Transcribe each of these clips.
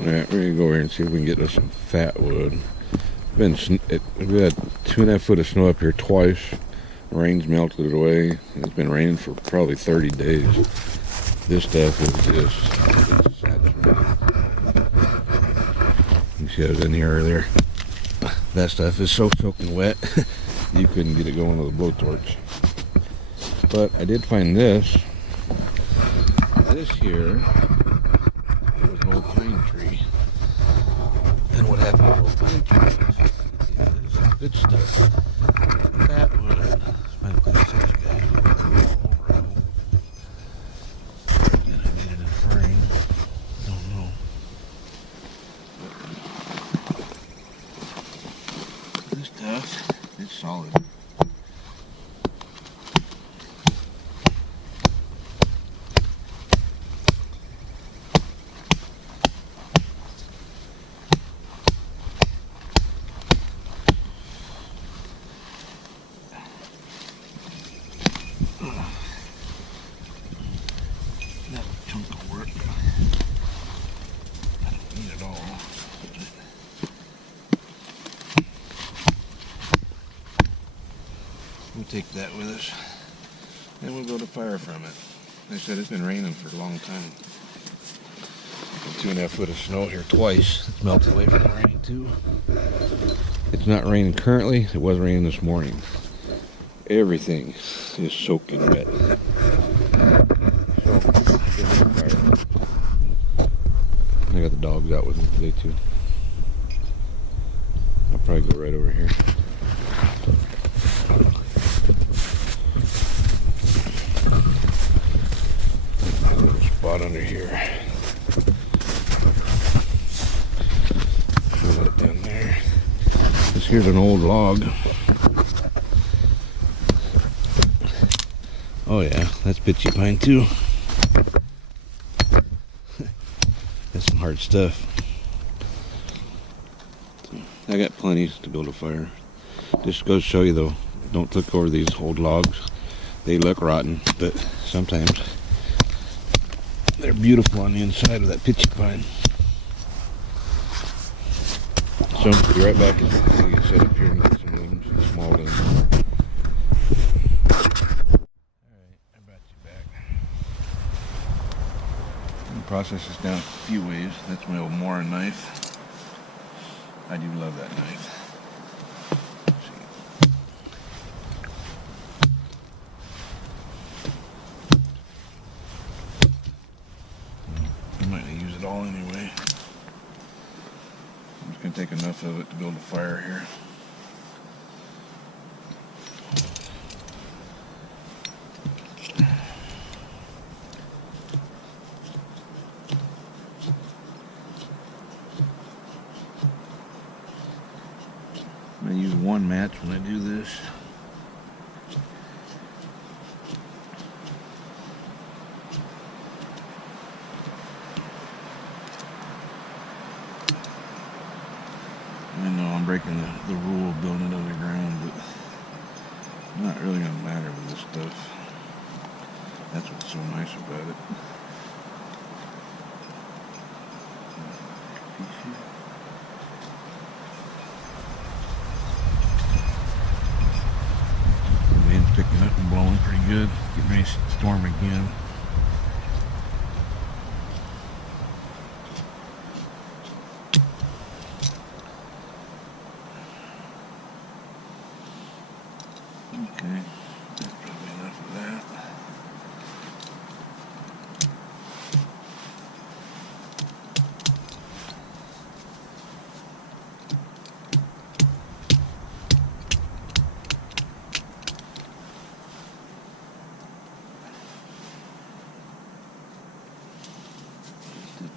Alright, we're gonna go over here and see if we can get us some fat wood. We had 2.5 foot of snow up here twice. The rain's melted it away. It's been raining for probably 30 days. This stuff is just saturated. You see I was in here earlier. That stuff is so soaking wet, you couldn't get it going with a blowtorch. But I did find this. This here was an old pine tree. And what happened with old pine trees is good stuff. Fat wood. Let's find a place to set this guy. All over it. And I made it in frame. Don't know. But this stuff is solid. That chunk of work. I don't need it all. We'll take that with us. And we'll build a fire from it. Like I said, it's been raining for a long time. 2.5 foot of snow here twice. It's melted away from the rain too. It's not raining currently. It was raining this morning. Everything is soaking wet. So, I got the dogs out with me today too. I'll probably go right over here. A little spot under here. Throw that down there. This here's an old log. Oh yeah, that's pitchy pine too. That's some hard stuff. I got plenty to build a fire. Just goes to show you though, don't look over these old logs. They look rotten, but sometimes they're beautiful on the inside of that pitchy pine. So, I'll be right back and get set up here and get some limbs, some small limbs. Process this down a few ways. That's my old Mora knife. I do love that knife. I might not use it all anyway. I'm just going to take enough of it to build a fire here. I'm going to use one match when I do this. I know I'm breaking the rule of building it underground, but it's not really going to matter with this stuff. That's what's so nice about it. Picking up and blowing pretty good. Getting ready to storm again. Okay, that's probably enough of that.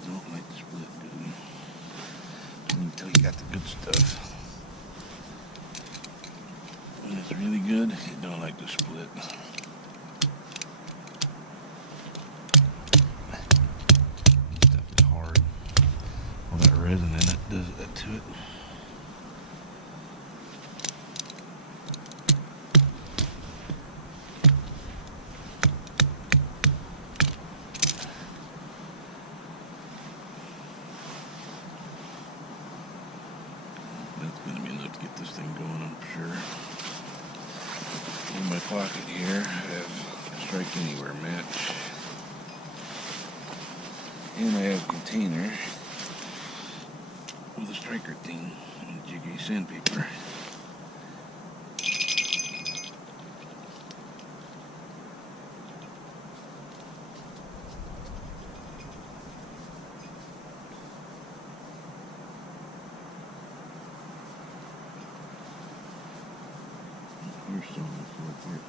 Don't like the split, dude. Until you got the good stuff. When it's really good, you don't like the split. This stuff is hard. All that resin in it does that to it. thing going, I'm sure. In my pocket here, I have a Strike Anywhere match. And I have a container with a striker thing and jiggy sandpaper. We're still in the floor part.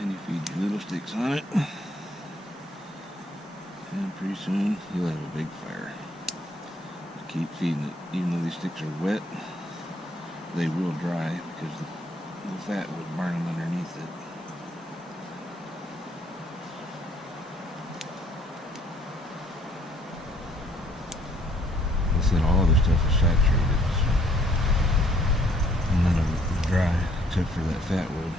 And you feed your little sticks on it, and pretty soon you'll have a big fire. Keep feeding it. Even though these sticks are wet, they will dry because the fat would burn them underneath it. I said all of this stuff is saturated, so none of it is dry except for that fat wood.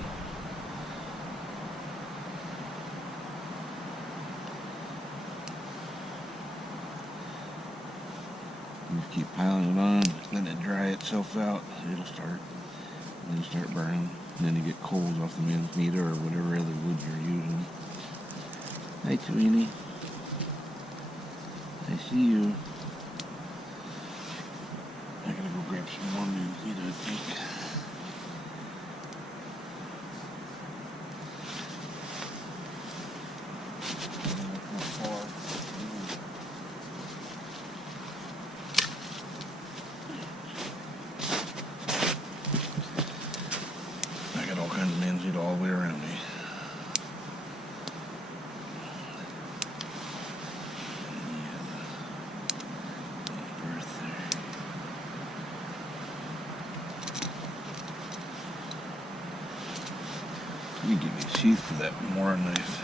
You just keep piling it on, letting it dry itself out. It'll start burning. And then you get coals off the man's meter or whatever other woods you're using. Hi, Tweenie. I see you. I gotta go grab some more man's meter, I think. All the way around me. You give me a sheath for that Mora knife.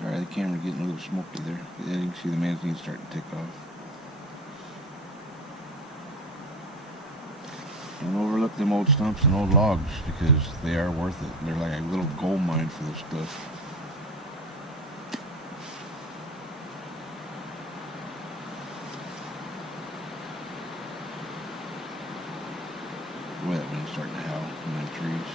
Sorry, the camera getting a little smoky there. Yeah, you can see the magazine starting to tick off. Don't overlook them old stumps and old logs because they are worth it. They're like a little gold mine for this stuff. Boy, that wind's starting to howl in them trees.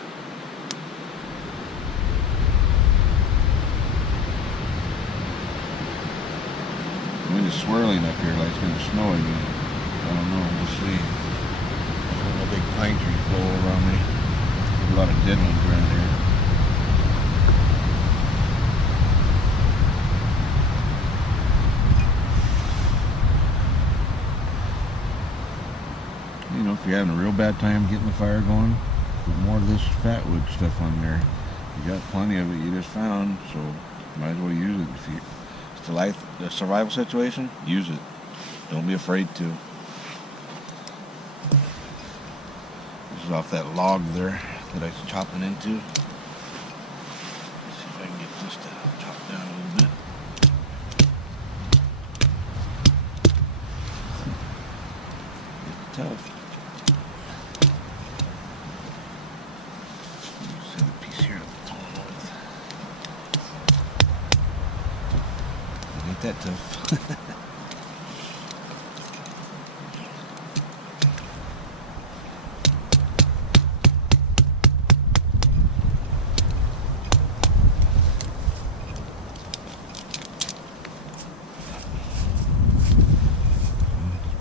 The wind is swirling up here like it's going to snow again. I don't know, we'll see. There's a big pine tree blow around me. There's a lot of dead ones around here. You know, if you're having a real bad time getting the fire going, put more of this fatwood stuff on there. You got plenty of it you just found, so might as well use it. If it's a survival situation, use it. Don't be afraid to. This is off that log there that I was chopping into. Let's see if I can get this to chop down a little bit. It's tough. That tough. Just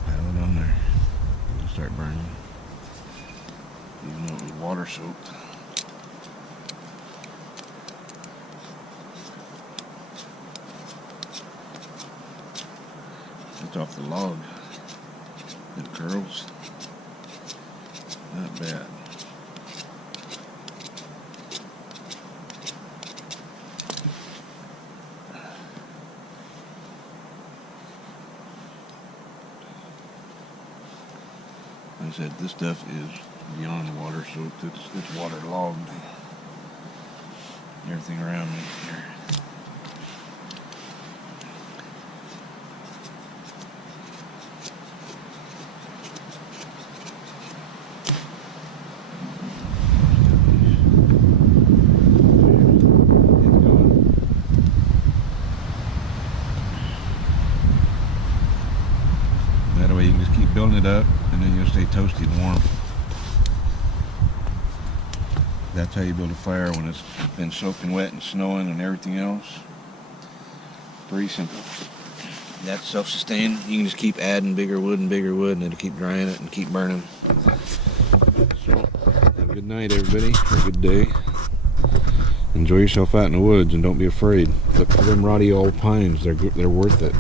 pile it on there. It'll start burning. Even though it was water soaked. the log. It curls. Not bad. Like I said, this stuff is beyond water soaked. It's waterlogged. Everything around me here. That way you can just keep building it up, and then you'll stay toasty and warm. That's how you build a fire when it's been soaking wet and snowing and everything else. Pretty simple. That's self-sustained. You can just keep adding bigger wood, and it'll keep drying it and keep burning. So, have a good night, everybody, or a good day. Enjoy yourself out in the woods, and don't be afraid. Look for them rotty old pines. They're worth it.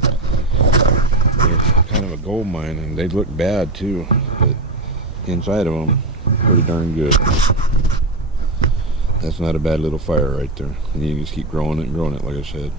They're kind of a gold mine, and they look bad too, but inside of them, pretty darn good. That's not a bad little fire right there. And you can just keep growing it and growing it, like I said.